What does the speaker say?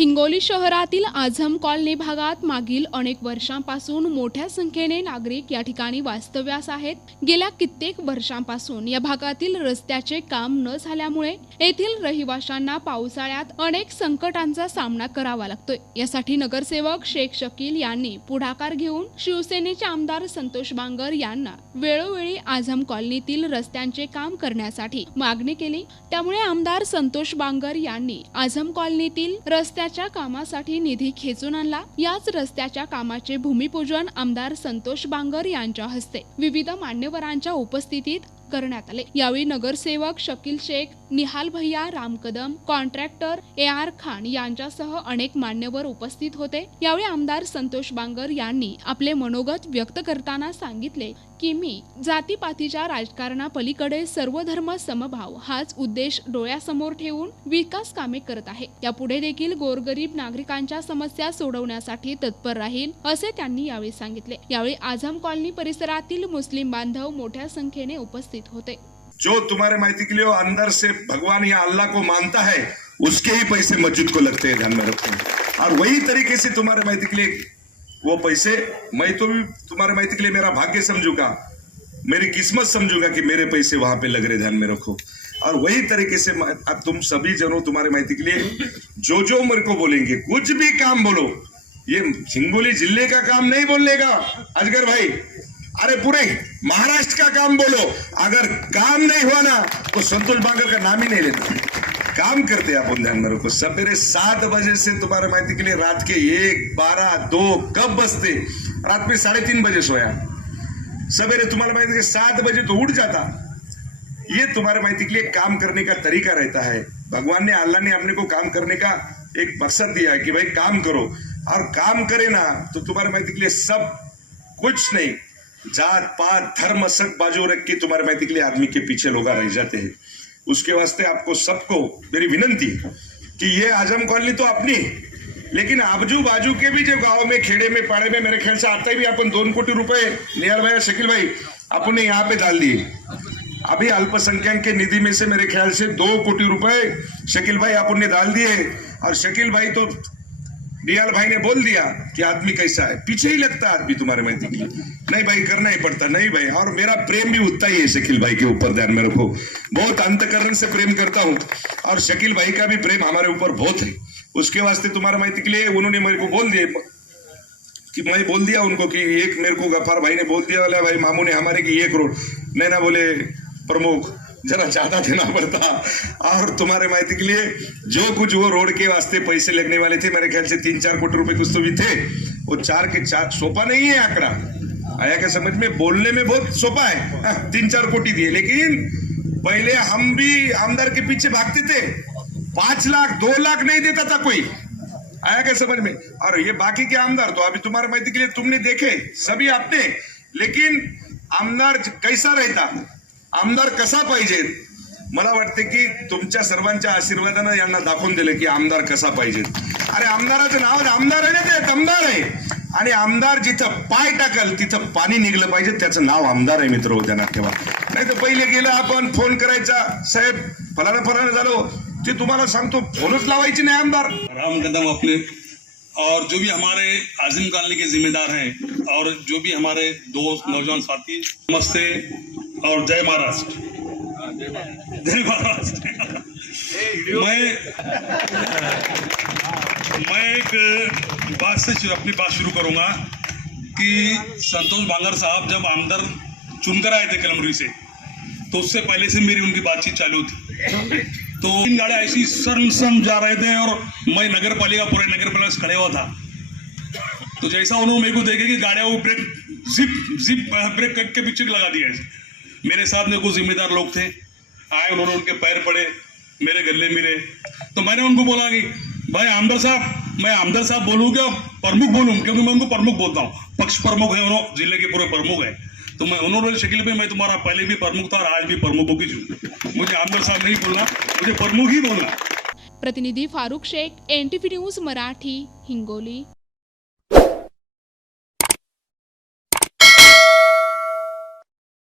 हिंगोली शहरातील आझम कॉलनी भागात मागील अनेक वर्षांपासून मोठ्या संख्येने नागरिक या ठिकाणी वास्तव्यास आहेत. गेल्या कित्येक वर्षांपासून या भागातील रस्त्याचे काम न झाल्यामुळे येथील रहिवाशांना पावसाळ्यात अनेक संकटांचा सामना करावा लागतोय. यासाठी नगरसेवक शेख शकील यांनी पुढाकार घेऊन शिवसेनेचे आमदार संतोष बांगर यांना वेळोवेळी आझम कॉलनीतील रस्त्यांचे काम करण्यासाठी मागणी केली. त्यामुळे आमदार संतोष बांगर यांनी आझम कॉलनीतील रस्त्या रस्त्याच्या कामासाठी निधी खेचून आणला. याच रस्त्याच्या कामाचे भूमिपूजन आमदार संतोष बांगर यांच्या हस्ते. विविध मान्यवरांच्या उपस्थितीत करण्यात आले. यावेळी नगरसेवक शकील शेख निहाल भैया Ram Kadam contractor A R Khan यांच्यासह अनेक मान्यवर उपस्थित होते. यावेळी आमदार संतोष बांगर यांनी आपले मनोगत व्यक्त करताना सांगितले की मी जातीपातीच्या राजकारणापलीकडे सर्व धर्म समभाव हाच उद्देश डोळ्यासमोर ठेवून विकास कामे करत आहे. यापुढे देखील गोरगरीब नागरिकांच्या समस्या सोडवण्यासाठी तत्पर राहील असे त्यांनी यावेळी सांगितले. यावेळी आझम कॉलनी परिसरातील मुस्लिम बांधव मोठ्या संख्येने उपस्थित होते। जो तुम्हारे माइती के लिए अंदर से भगवान या अल्लाह को मानता है, उसके ही पैसे मस्जिद को लगते हैं, ध्यान में रखो। और वही तरीके से तुम्हारे माइती के लिए वो पैसे, मैं तो भी तुम्हारे माइती के लिए मेरा भाग्य समझूँगा, मेरी किस्मत समझूँगा कि मेरे पैसे वहाँ पे लग रहे ध्यान में रखो। और वही तरीके से अब तुम सभी जनों तुम्हारे माइती के लिए जो जो मेरे को बोलेंगे, कुछ भी काम बोलो, ये हिंगोली ज़िले का काम नहीं बोलेगा अजगर भाई। अरे पूरे महाराष्ट्र का काम बोलो। अगर काम नहीं हुआ ना तो संतोष बांगर का नाम ही नहीं लेता काम करते हैं अपन ध्यान में रखो सवेरे सात बजे से तुम्हारे माहिती के लिए रात के एक, बारह, दो, कब बजते? रात में साढ़े तीन बजे सोया। सवेरे तुम्हारे माहिती के सात बजे तो उठ जाता। ये तुम्हारे माहिती के लिए काम करने का तरीका रहता है। भगवान ने, अल्लाह ने अपने को काम करने का एक मकसद दिया है कि भाई काम करो। और काम करे ना तो तुम्हारे माहिती के लिए सब कुछ नहीं। जात पात, धर्म सब बाजू रख के तुम्हारे माहिती के लिए आदमी के पीछे लोग रह जाते हैं। उसके वास्ते आपको सबको मेरी विनंती कि ये आज़म कॉलोनी तो अपनी, लेकिन आजू बाजू के भी जो गाँव में, खेड़े में, पाड़े में, मेरे ख्याल से आता ही भी अपन दोन कोटी रुपए, निहाल भाई शकील भाई, अपन ने यहाँ पे डाल दिए। अभी अल्पसंख्यक के निधि में से मेरे ख्याल से दो कोटी रुपए शकील भाई अपन ने डाल दिए। और शकील भाई तो निहाल भाई ने बोल दिया कि आदमी कैसा है। पीछे ही लगता है आदमी तुम्हारे में लिए। नहीं भाई, करना ही पड़ता। नहीं भाई, और मेरा प्रेम भी उतना ही है शकील भाई के ऊपर, ध्यान में रखो। बहुत अंतकरण से प्रेम करता हूँ। और शकील भाई का भी प्रेम हमारे ऊपर बहुत है। उसके वास्ते तुम्हारे माहिती के लिए उन्होंने मेरे को बोल दिए। कि मैं बोल दिया उनको कि एक मेरे को गफार भाई ने बोल दिया बोला भाई, मामू ने हमारे की एक करोड़ नैना बोले, प्रमुख जरा ज़्यादा देना पड़ता। और तुम्हारे माहिती के लिए जो कुछ वो रोड के वास्ते पैसे लगने वाले थे मेरे ख्याल से तीन चार कोटी रुपए कुछ तो भी थे वो चार के चार सोपा नहीं है आंकड़ा। आया क्या समझ में? बोलने में बहुत सोपा है। हाँ, तीन चार कोटी दिए लेकिन पहले हम भी आमदार के पीछे भागते थे। पाँच लाख दो लाख नहीं देता था कोई। आया क्या समझ में? और ये बाकी के आमदार तो अभी तुम्हारे माहिती के लिए तुमने देखे सभी आपने। लेकिन आमदार कैसा रहता? आमदार कसा पाहिजे? मला वाटते की तुमच्या सर्वांच्या आशीर्वादानं यांना दाखवून दिले की आमदार कसा पाहिजे. अरे आमदाराचं नाव आमदार आहे ना ते? आमदार आहे. आणि आमदार जिथं पाय टाकल तिथं पाणी निघलं पाहिजे त्याचं नाव आमदार आहे मित्र त्यांना ठेवा. नाही तर पहिले गेलं आपण फोन करायचा. साहेब फलाना फलाना झालो. ते तुम्हाला सांगतो फोनच लावायची नाही आमदार. राम कदम अपने. और जो भी हमारे आजिम कॉलोनी के जिम्मेदार हैं और जो भी हमारे दोस्त नौजवान साथी नमस्ते. और जय महाराष्ट्र। जय महाराष्ट्र। मैं मैं एक बात से अपनी बात शुरू करूँगा कि संतोष बांगर साहब जब आमदार चुनकर आए थे कलमरी से तो उससे पहले से मेरी उनकी बातचीत चालू थी। तो इन गाड़ियाँ ऐसी सन सन जा रहे थे और मैं नगर पालिका पूरे नगर पालिका से खड़े हुआ था। तो जैसा उन्होंने मेरे को देखे कि गाड़िया वो ब्रेक जिप जिप ब्रेक करके पीछे लगा दिया मेरे साथ में कुछ जिम्मेदार लोग थे। आए, उन्होंने उनके पैर पड़े, मेरे गले मिले। तो मैंने उनको बोला कि, भाई, आमदार साहब, मैं आमदार साहब बोलूँ क्या? प्रमुख बोलूँ? क्योंकि मैं उनको प्रमुख बोलता हूँ। पक्ष प्रमुख है उन्होंने ज़िले के पूरे प्रमुख है। तो मैं उन्होंने शकील में मैं तुम्हारा पहले भी प्रमुख था और आज भी प्रमुखों की मुझे आमदार साहब नहीं बोलना, मुझे प्रमुख ही बोलना। प्रतिनिधी Farooq Shaikh N T news, Marathi, Hingoli.